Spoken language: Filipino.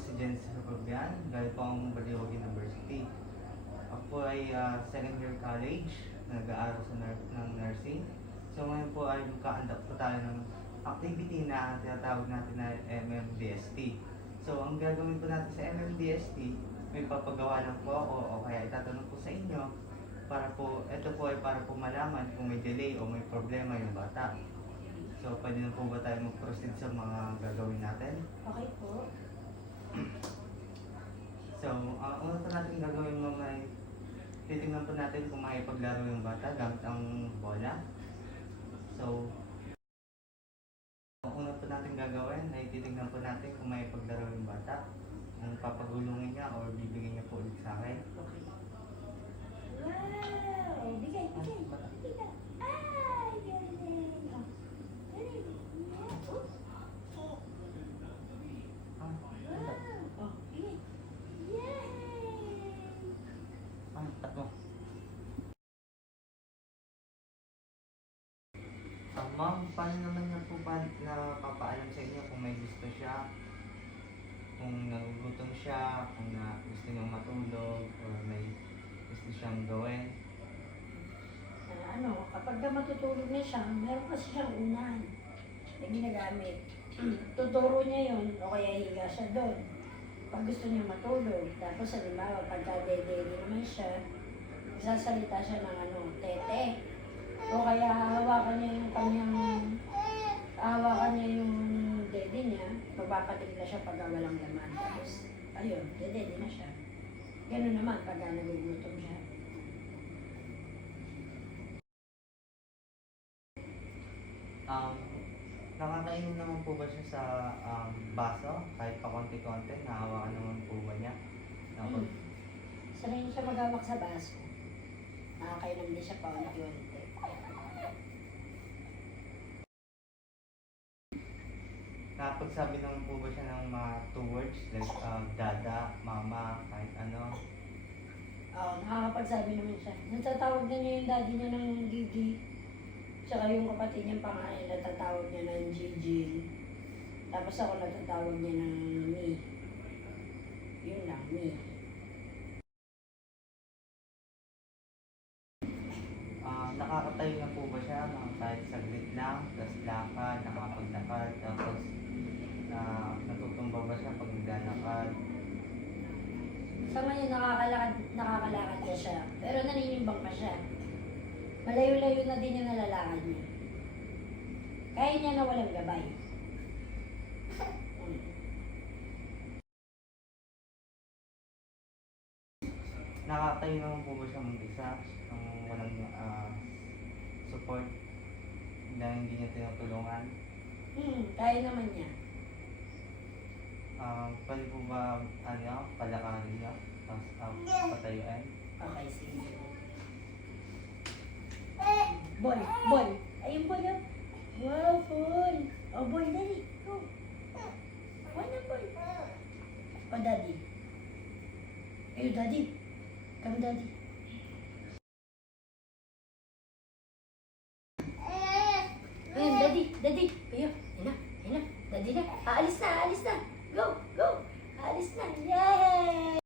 si Jens Rubian, galing po ang Baliwag University. Ako po ay second year college, nag-aaral ng nursing. So ngayon po ay magka-conduct po tayo ng activity na tinatawag natin na MMDST. So ang gagawin po natin sa MMDST, may papagawa lang po ako o kaya itatanong po sa inyo para po, ito po ay para po malaman kung may delay o may problema yung bata. So pwede na po ba tayo mag-proceed sa mga gagawin natin? Okay po. So, ang una po natin gagawin mo ay titingnan po natin kung makipaglaro yung bata gamit ang bola. So, ang una po natin gagawin ay titingnan po natin kung makipaglaro yung bata. Kung papagulungin niya o bibigyan niya po ulit sa akin. Okay. Wow! Bigay, bigay. Bigay. Ay, galing. Oh. Galing. Yeah. Oh. Wow. Oh, bigay. Yay! Tatlo. Ma'am, paano naman niya po na papaalam sa inyo kung may gusto siya? Kung nagugutom siya, kung gusto niyang matulog, or may gusto siyang gawin? Kapag matutulog na siya, meron kasi siyang unan na ginagamit. Tuturo niya yun, o kaya higa siya doon. Pag gusto niya matulog, tapos halimbawa, pagka dede naman siya, sasalita siya ng tete. O kaya hawakan niya yung hawakan niya yung dede niya, magpapatigla siya pag walang laman. Tapos, ayun, dede na siya. Ganun naman pagka nagugutom siya. Nakakainom naman po ba siya sa baso? Kahit pa konti-konti, nahawakan naman po ba niya? Sanay siya maghawak sa baso. Nakakainom din siya pa unti-unti. Nakapagsabi naman po ba siya ng mga 2 words like dada, mama, kahit ano? Oo, nakakapagsabi naman siya. Natatawag na niya yung daddy niya ng Gigi. Tsaka yung kapatid niyang pangalan, natatawag niya ng Gigi. Tapos ako natatawag niya ng Mi. Yun lang, Mi. Nakakatayo na po ba siya kahit saglit lang, tapos lakad, nakapaglakad, tapos natutumba ba siya pag naglalakad? Sa ngayon, nakakalakad na siya. Pero naninimbang pa siya. Malayo-layo na din yung nalalakad niya. Kaya niya na walang gabay. Nakakatayo naman po ba siya mag-isa ng walang support dahil hindi niya tinutulungan? Kaya naman niya. Pwede po ba palakarin niya tapos patayuin? Okay, sige. Boy, boy. Ayun boy, oh. Wow, boy. Oh, boy, dali. Go. Wala, boy. Oh, daddy. Ayun, daddy. Come, daddy.